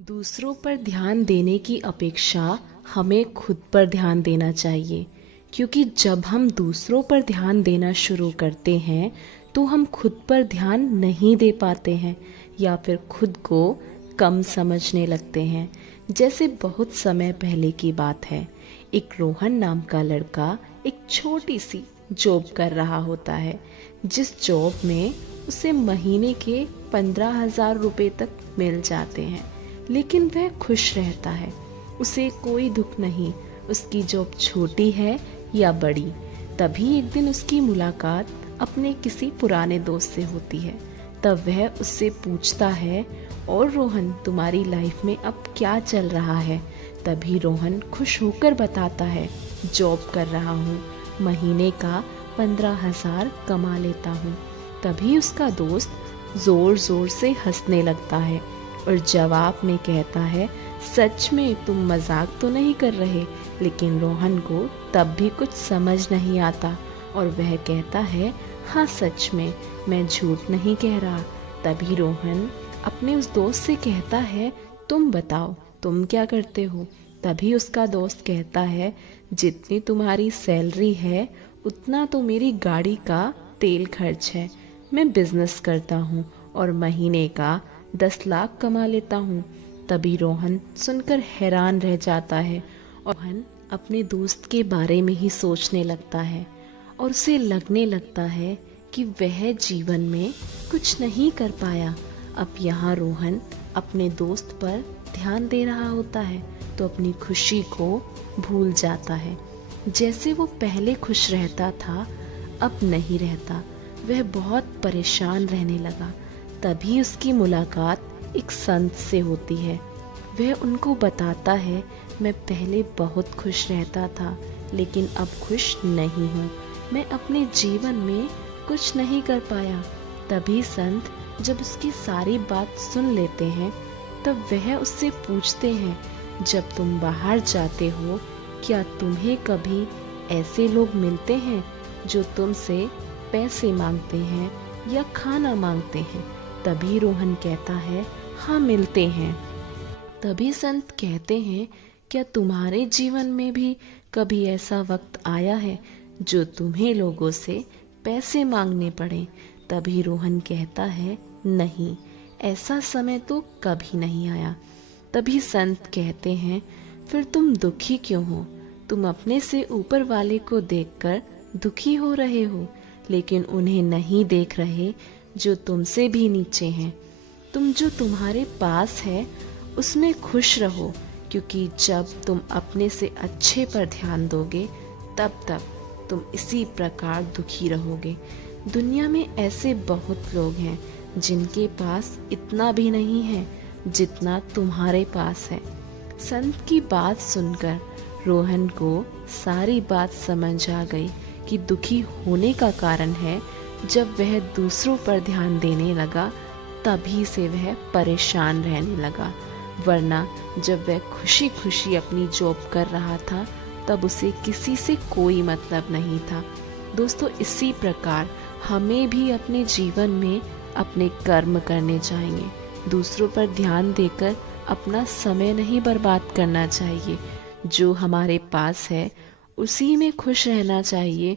दूसरों पर ध्यान देने की अपेक्षा हमें खुद पर ध्यान देना चाहिए, क्योंकि जब हम दूसरों पर ध्यान देना शुरू करते हैं तो हम खुद पर ध्यान नहीं दे पाते हैं या फिर खुद को कम समझने लगते हैं। जैसे बहुत समय पहले की बात है, एक रोहन नाम का लड़का एक छोटी सी जॉब कर रहा होता है, जिस जॉब में उसे महीने के 15,000 रुपये तक मिल जाते हैं। लेकिन वह खुश रहता है, उसे कोई दुख नहीं, उसकी जॉब छोटी है या बड़ी। तभी एक दिन उसकी मुलाकात अपने किसी पुराने दोस्त से होती है। तब वह उससे पूछता है, और रोहन, तुम्हारी लाइफ में अब क्या चल रहा है? तभी रोहन खुश होकर बताता है, जॉब कर रहा हूँ, महीने का 15,000 कमा लेता हूँ। तभी उसका दोस्त जोर जोर से हंसने लगता है और जवाब में कहता है, सच में तुम मजाक तो नहीं कर रहे? लेकिन रोहन को तब भी कुछ समझ नहीं आता और वह कहता है, हाँ सच में, मैं झूठ नहीं कह रहा। तभी रोहन अपने उस दोस्त से कहता है, तुम बताओ, तुम क्या करते हो? तभी उसका दोस्त कहता है, जितनी तुम्हारी सैलरी है उतना तो मेरी गाड़ी का तेल खर्च है। मैं बिजनेस करता हूँ और महीने का 10 लाख कमा लेता हूँ। तभी रोहन सुनकर हैरान रह जाता है और रोहन अपने दोस्त के बारे में ही सोचने लगता है और उसे लगने लगता है कि वह जीवन में कुछ नहीं कर पाया। अब यहाँ रोहन अपने दोस्त पर ध्यान दे रहा होता है तो अपनी खुशी को भूल जाता है। जैसे वो पहले खुश रहता था, अब नहीं रहता। वह बहुत परेशान रहने लगा। तभी उसकी मुलाकात एक संत से होती है। वह उनको बताता है, मैं पहले बहुत खुश रहता था, लेकिन अब खुश नहीं हूँ। मैं अपने जीवन में कुछ नहीं कर पाया। तभी संत जब उसकी सारी बात सुन लेते हैं, तब वह उससे पूछते हैं, जब तुम बाहर जाते हो, क्या तुम्हें कभी ऐसे लोग मिलते हैं जो तुमसे पैसे मांगते हैं या खाना मांगते हैं? तभी रोहन कहता है, हाँ मिलते हैं। तभी संत कहते हैं, क्या तुम्हारे जीवन में भी कभी ऐसा वक्त आया है जो तुम्हें लोगों से पैसे मांगने पड़े? तभी रोहन कहता है, नहीं, ऐसा समय तो कभी नहीं आया। तभी संत कहते हैं, फिर तुम दुखी क्यों हो? तुम अपने से ऊपर वाले को देखकर दुखी हो रहे हो, लेकिन उन्हें नहीं देख रहे जो तुमसे भी नीचे हैं। तुम जो तुम्हारे पास है उसमें खुश रहो, क्योंकि जब तुम अपने से अच्छे पर ध्यान दोगे तब तुम इसी प्रकार दुखी रहोगे। दुनिया में ऐसे बहुत लोग हैं जिनके पास इतना भी नहीं है जितना तुम्हारे पास है। संत की बात सुनकर रोहन को सारी बात समझ आ गई कि दुखी होने का कारण है, जब वह दूसरों पर ध्यान देने लगा तभी से वह परेशान रहने लगा। वरना जब वह खुशी खुशी अपनी जॉब कर रहा था तब उसे किसी से कोई मतलब नहीं था। दोस्तों, इसी प्रकार हमें भी अपने जीवन में अपने कर्म करने चाहिए। दूसरों पर ध्यान देकर अपना समय नहीं बर्बाद करना चाहिए। जो हमारे पास है उसी में खुश रहना चाहिए।